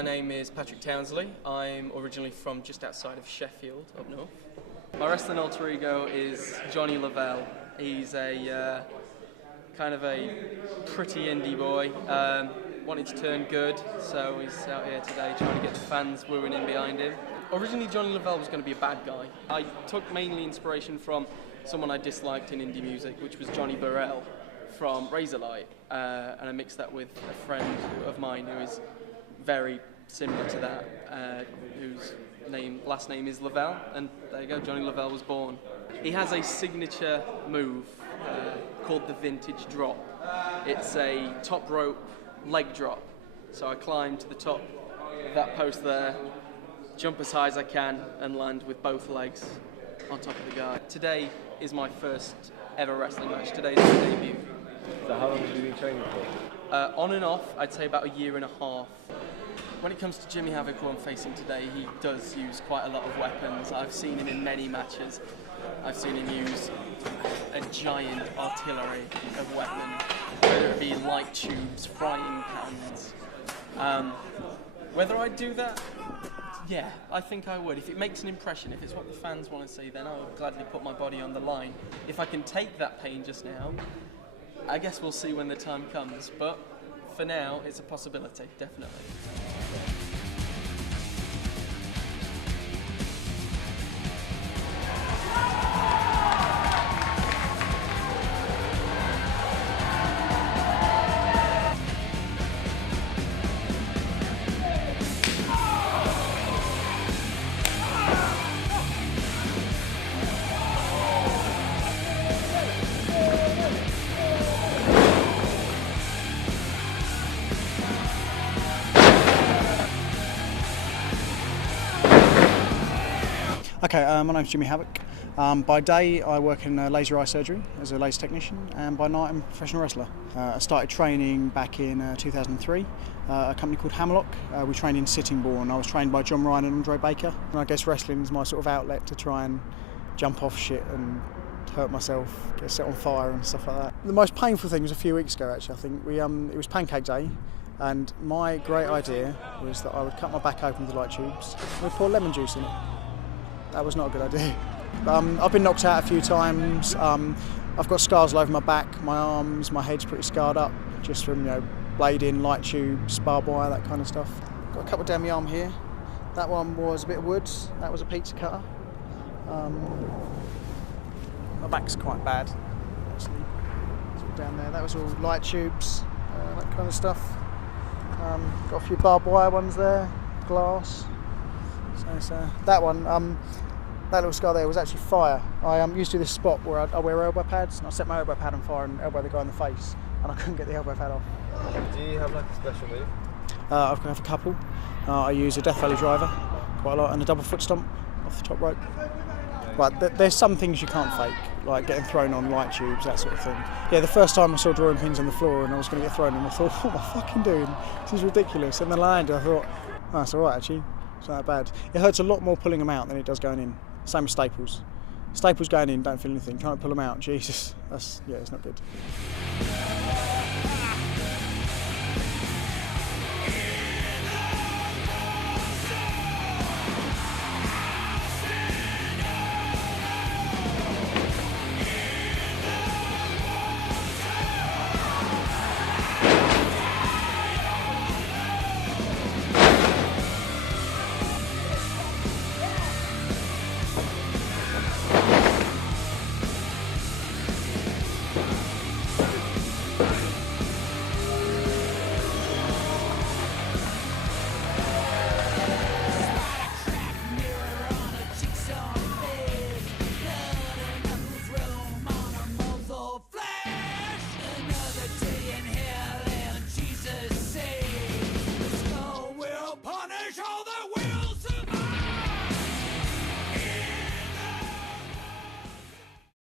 My name is Patrick Townsley. I'm originally from just outside of Sheffield, up north. My wrestling alter ego is Johnny Lavelle. He's a kind of a pretty indie boy, wanting to turn good, so he's out here today trying to get the fans wooing in behind him. Originally Johnny Lavelle was going to be a bad guy. I took mainly inspiration from someone I disliked in indie music, which was Johnny Burrell from Razorlight, and I mixed that with a friend of mine who is very similar to that, whose last name is Lavelle, and there you go, Johnny Lavelle was born. He has a signature move called the vintage drop. It's a top rope leg drop. So I climb to the top of that post there, jump as high as I can, and land with both legs on top of the guy. Today is my first ever wrestling match. Today's my debut. So how long have you been training for? On and off, I'd say about a year and a half. When it comes to Jimmy Havoc, who I'm facing today, he does use quite a lot of weapons. I've seen him in many matches. I've seen him use a giant artillery of weapons, whether it be light tubes, frying pans. Whether I'd do that? Yeah, I think I would. If it makes an impression, if it's what the fans want to see, then I would gladly put my body on the line. If I can take that pain just now, I guess we'll see when the time comes. But for now, it's a possibility, definitely. Okay, my name's Jimmy Havoc. By day I work in laser eye surgery as a laser technician, and by night I'm a professional wrestler. I started training back in 2003, a company called Havoc. We trained in Sittingbourne. I was trained by John Ryan and Andre Baker. And I guess wrestling is my sort of outlet to try and jump off shit and hurt myself, get set on fire and stuff like that. The most painful thing was a few weeks ago actually. I think it was Pancake Day, and my great idea was that I would cut my back open with the light tubes and we'd pour lemon juice in it. That was not a good idea. I've been knocked out a few times. I've got scars all over my back, my arms, my head's pretty scarred up, just from blading, light tubes, barbed wire, that kind of stuff. Got a couple down my arm here. That one was a bit of wood. That was a pizza cutter. My back's quite bad, actually. It's all down there. That was all light tubes, that kind of stuff. Got a few barbed wire ones there, glass. So that one, that little scar there was actually fire. I used to do this spot where I wear elbow pads, and I set my elbow pad on fire and elbow the guy in the face, and I couldn't get the elbow pad off. Do you have like a special move? I've got a couple. I use a Death Valley driver quite a lot, and a double foot stomp off the top rope. But there's some things you can't fake, like getting thrown on light tubes, that sort of thing. Yeah, the first time I saw drawing pins on the floor and I was going to get thrown on, I thought, what am I fucking doing? This is ridiculous. And then I landed, I thought, oh, that's all right actually. It's not that bad. It hurts a lot more pulling them out than it does going in. Same as staples. Staples going in, don't feel anything. Can't pull them out. Jesus, it's not good.